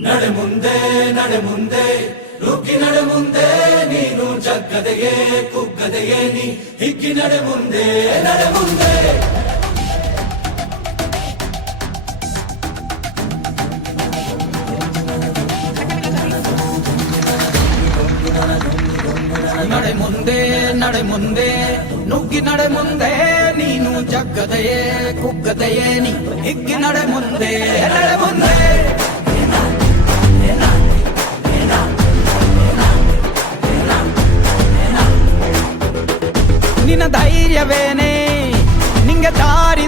ನಡೆ ಮುಂದೆ ನಡೆ ಮುಂದೆ ನುಗ್ಗಿ ನಡೆ ಮುಂದೆ ನೀನು ಜಗ್ಗದೆಯೇ ಕುಗ್ಗದೆಯೇ ನೀ ಹಿಗ್ಗಿ ನಡೆ ಮುಂದೆ ನಡೆ ಮುಂದೆ ನಡೆ ಮುಂದೆ ನಡೆ ಮುಂದೆ ನುಗ್ಗಿ ನಡೆ ಮುಂದೆ ನೀನು ಜಗ್ಗದೆಯೇ ಕುಗ್ಗದೆಯೇ ನೀ ಹಿಗ್ಗಿ ನಡೆ ಮುಂದೆ ನಡೆ ಮುಂದೆ ನಿನ್ನ ಧೈರ್ಯವೇನೆ ನಿಂಗೆ ದಾರಿ